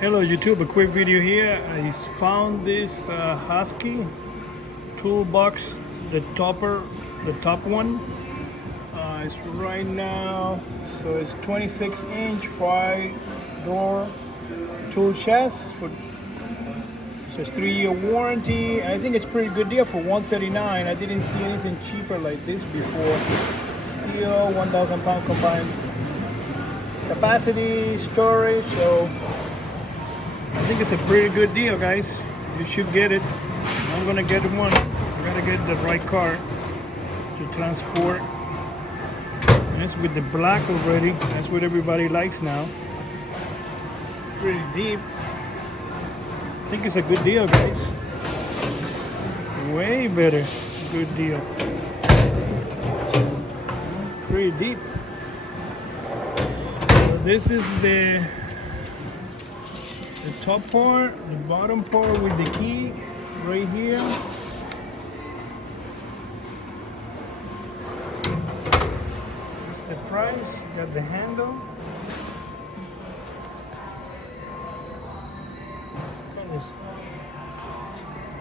Hello YouTube, a quick video here. I found this Husky toolbox, the top one. It's right now, so it's 26-inch 5-door tool chest. So it's 3-year warranty. I think it's pretty good deal for $139. I didn't see anything cheaper like this before. Steel, 1,000 pound combined capacity, storage. So I think it's a pretty good deal, guys. You should get it. I'm gonna get one. I gotta get the right car to transport. And it's with the black already. That's what everybody likes now. Pretty deep. I think it's a good deal, guys. Way better. Good deal. Pretty deep. So this is the top part, the bottom part with the key right here. That's the price. Got the handle.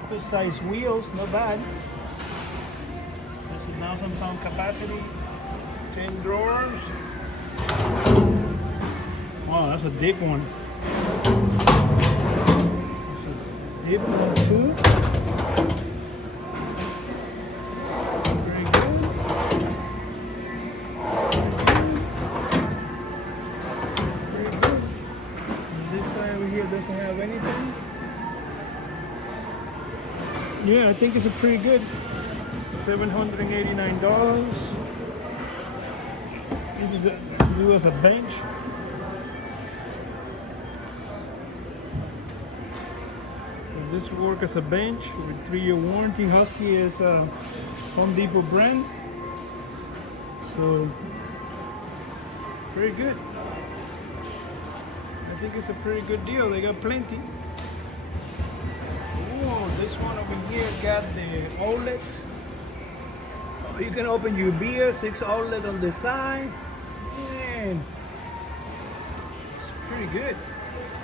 Good size wheels, not bad. That's 1,000 pound capacity. 10 drawers. Wow, that's a deep one. Deep one too. Very good. Very good. And this side over here doesn't have anything. Yeah, I think it's a pretty good. $789. This is do as a bench. This will work as a bench with 3-year warranty. Husky is a Home Depot brand, so very good. I think it's a pretty good deal. They got plenty. Oh, this one over here got the outlets. Oh, you can open your beer. 6 outlets on the side. Man, it's pretty good.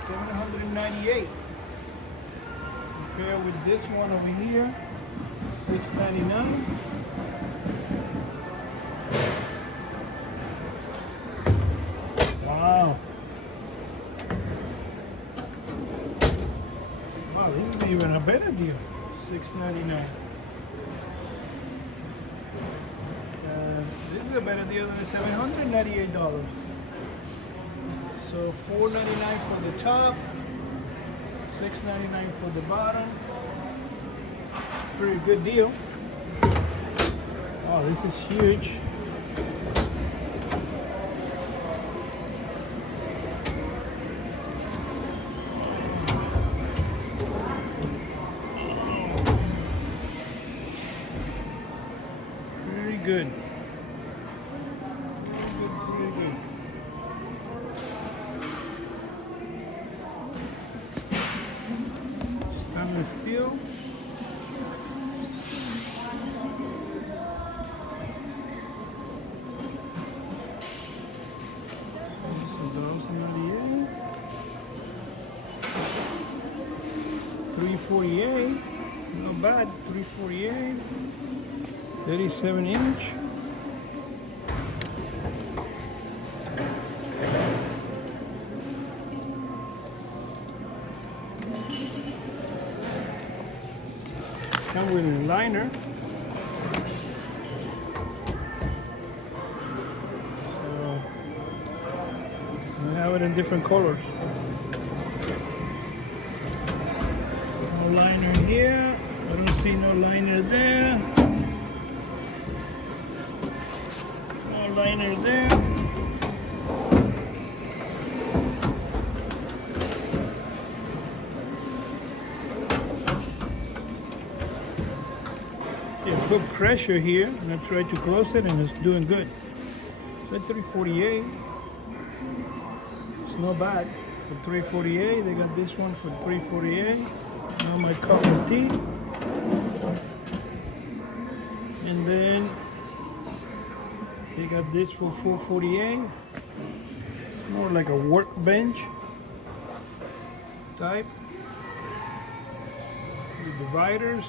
$798. Compare with this one over here, $699. Wow. Wow, this is even a better deal. $699. This is a better deal than the $798. So $499 for the top. $699 for the bottom. Pretty good deal. Oh, this is huge. Very good. Very good. Stainless steel. $348, not bad. $348, 37-inch. Come with a liner. So we have it in different colors. No liner here. I don't see no liner there. No liner there. See, I put pressure here and I try to close it and it's doing good. So at $348, it's not bad. For $348, they got this one for $348. Now my cup of tea. And then they got this for $448. It's more like a workbench. type. The dividers.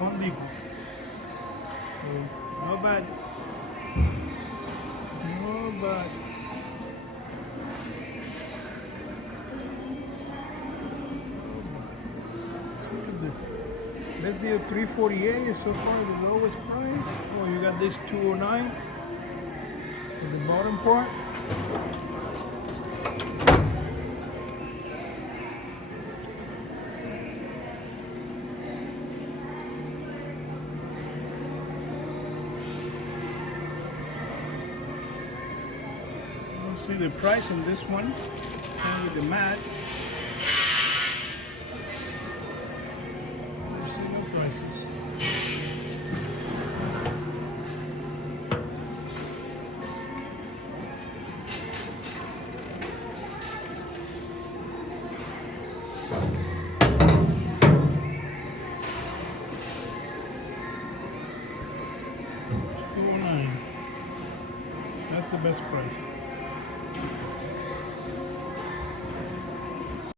Home Depot. Not bad. Not bad. Let's do 348 so far the lowest price. Oh, you got this 209 at the bottom part. See the price on this one and with the mat. Let's see the prices. $209. That's the best price.